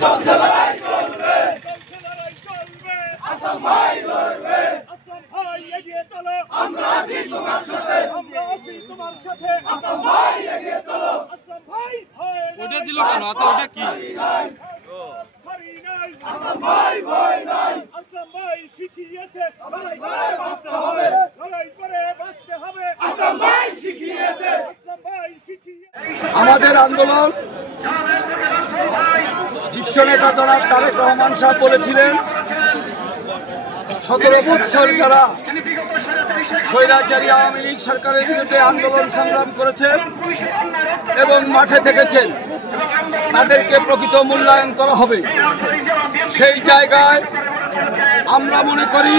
চলছে লড়াই চলবে, আসলাম ভাই লড়বে, আসলাম ভাই এগিয়ে চলো, আমরা আছি তোমার সাথে, আমরা আছি তোমার সাথে, আসলাম ভাই এগিয়ে চলো, আসলাম ভাই ওটা দিল কেন? আচ্ছা ওটা কি? আসলাম ভাই ভয় নাই, আসলাম ভাই শিখিয়েছে লড়াই করে বাঁচতে হবে, লড়াই করে বাঁচতে হবে, আসলাম ভাই শিখিয়েছে, আসলাম ভাই শিখিয়েছে। আমাদের আন্দোলন বিশ্বনেতা জনাব তারেক রহমান সাহেব বলেছিলেন 17 বছর যারা স্বৈরাচারী আওয়ামী লীগ সরকারের বিরুদ্ধে আন্দোলন সংগ্রাম করেছেন এবং মাঠে থেকেছেন তাদেরকে প্রকৃত মূল্যায়ন করা হবে। সেই জায়গায় আমরা মনে করি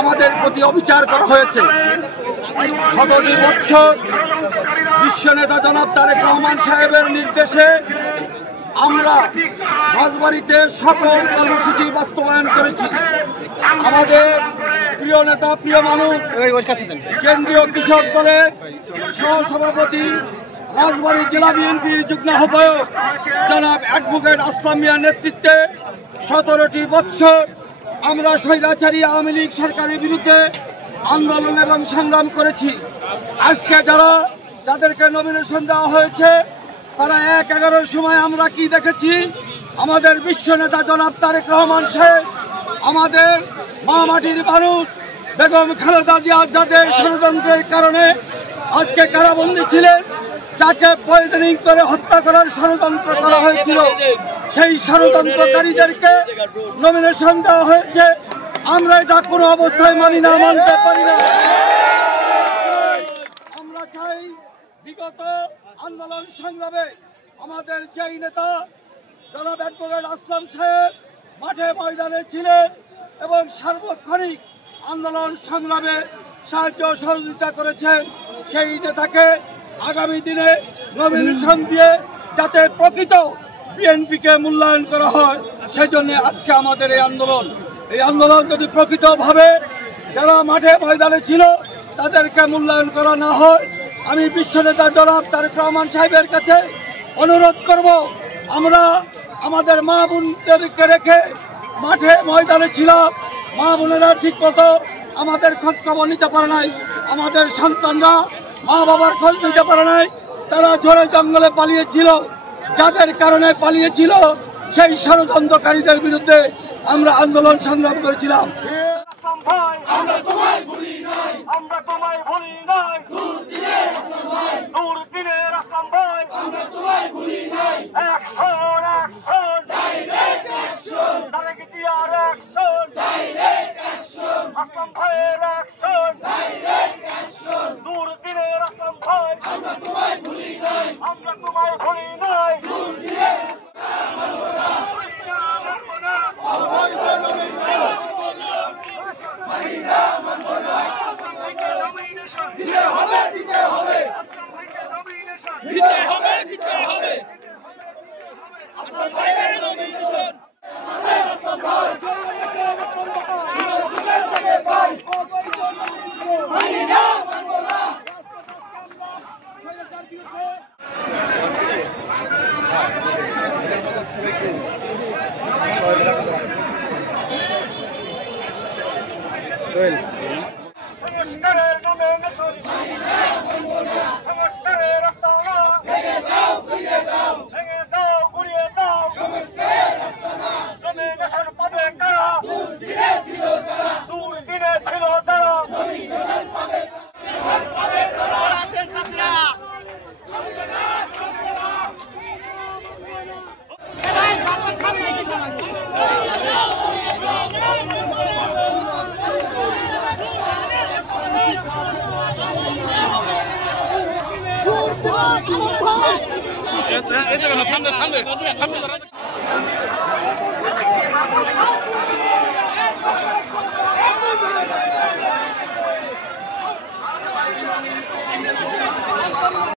আমাদের প্রতি অবিচার করা হয়েছে। 17 বছর বিশ্বনেতা জনাব তারেক রহমান সাহেবের নির্দেশে আমরা রাজবাড়ীতে সকল কর্মসূচি বাস্তবায়ন করেছি। আমাদের প্রিয় নেতা, প্রিয় মানুষ, কেন্দ্রীয় কৃষক দলের সহসভাপতি, রাজবাড়ী জেলা বিএনপির যুগ্ম আহ্বায়ক জনাব অ্যাডভোকেট আসলাম মিয়ার নেতৃত্বে 17টি বছর আমরা স্বৈরাচারী আওয়ামী লীগ সরকারের বিরুদ্ধে আন্দোলন এবং সংগ্রাম করেছি। আজকে যাদেরকে নমিনেশন দেওয়া হয়েছে তারা 1-11 সময় আমরা কি দেখেছি? আমাদের বিশ্বনেতা জনাব তারেক রহমান সাহেব আমাদের মা মাটির মানুষ বেগম খালেদা জিয়া যাদের ষড়যন্ত্রের কারণে আজকে কারাবন্দী ছিলেন, যাকে পয়জনিং করে হত্যা করার ষড়যন্ত্র করা হয়েছিল, সেই ষড়যন্ত্রকারীদেরকে নমিনেশন দেওয়া হয়েছে। আমরা এটা কোনো অবস্থায় মানি না, মানতে পারি না। আমরা চাই বিগত আন্দোলন সংগ্রামে আমাদের যেই নেতা জনাব অ্যাডভোকেট আসলাম সাহেব মাঠে ময়দানে ছিলেন এবং সার্বক্ষণিক আন্দোলন সংগ্রামে সাহায্য সহযোগিতা করেছেন, সেই নেতাকে আগামী দিনে নমিনেশন দিয়ে যাতে প্রকৃত বিএনপিকে মূল্যায়ন করা হয়, সেই জন্য আজকে আমাদের এই আন্দোলন যদি প্রকৃতভাবে যারা মাঠে ময়দানে ছিল তাদেরকে মূল্যায়ন করা না হয়, আমি বিশ্বনেতা জনাব তারেক রহমান সাহেবের কাছে অনুরোধ করব, আমরা আমাদের মা বোনদেরকে রেখে মাঠে ময়দানে ছিলাম, মা বোনেরা ঠিক মতো আমাদের খোঁজ খবর নিতে পারে নাই, আমাদের সন্তানরা মা বাবার খোঁজ নিতে পারে নাই, তারা ঝড়ে জঙ্গলে পালিয়েছিল। যাদের কারণে পালিয়েছিল সেই ষড়যন্ত্রকারীদের বিরুদ্ধে আমরা আন্দোলন সংগ্রাম করেছিলাম। আমরা তোমায় ভুলি নাই, আমরা তোমায় ভুলি নাই, দুর্দিনের আসলাম ভাই, আমরা তোমায় ভুলি নাই, action action direct action, Tarique জিয়ার অ্যাকশন ডাইরেক্ট অ্যাকশন, আসলাম ভাইয়ের অ্যাকশন ডাইরেক্ট অ্যাকশন, দুর্দিনের আসলাম ভাই, আমরা তোমায় ভুলি নাই, আমরা তোমায় ভুলি নাই, দুর্দিনের দিতে হবে দিতে হবে দিতে হবে দিতে হবে, আসলাম ভাইয়ের নমিনেশন আসলাম ভাই থেকে ভাই মানি না মানব না। সংস্কারের নামে নেশন সংস্কারের রাস্তা না, ভেঙে দাও ঘুরিয়ে দাও, ভেঙে দাও ঘুরিয়ে দাও, সংস্কারের রাস্তা না, নমিনেশন পাবে কারা, দুর্দিনে ছিল তারা, দুর্দিনে ছিল তারা, নমিনেশন পাবে তারা, আসেন চাচরা সামনে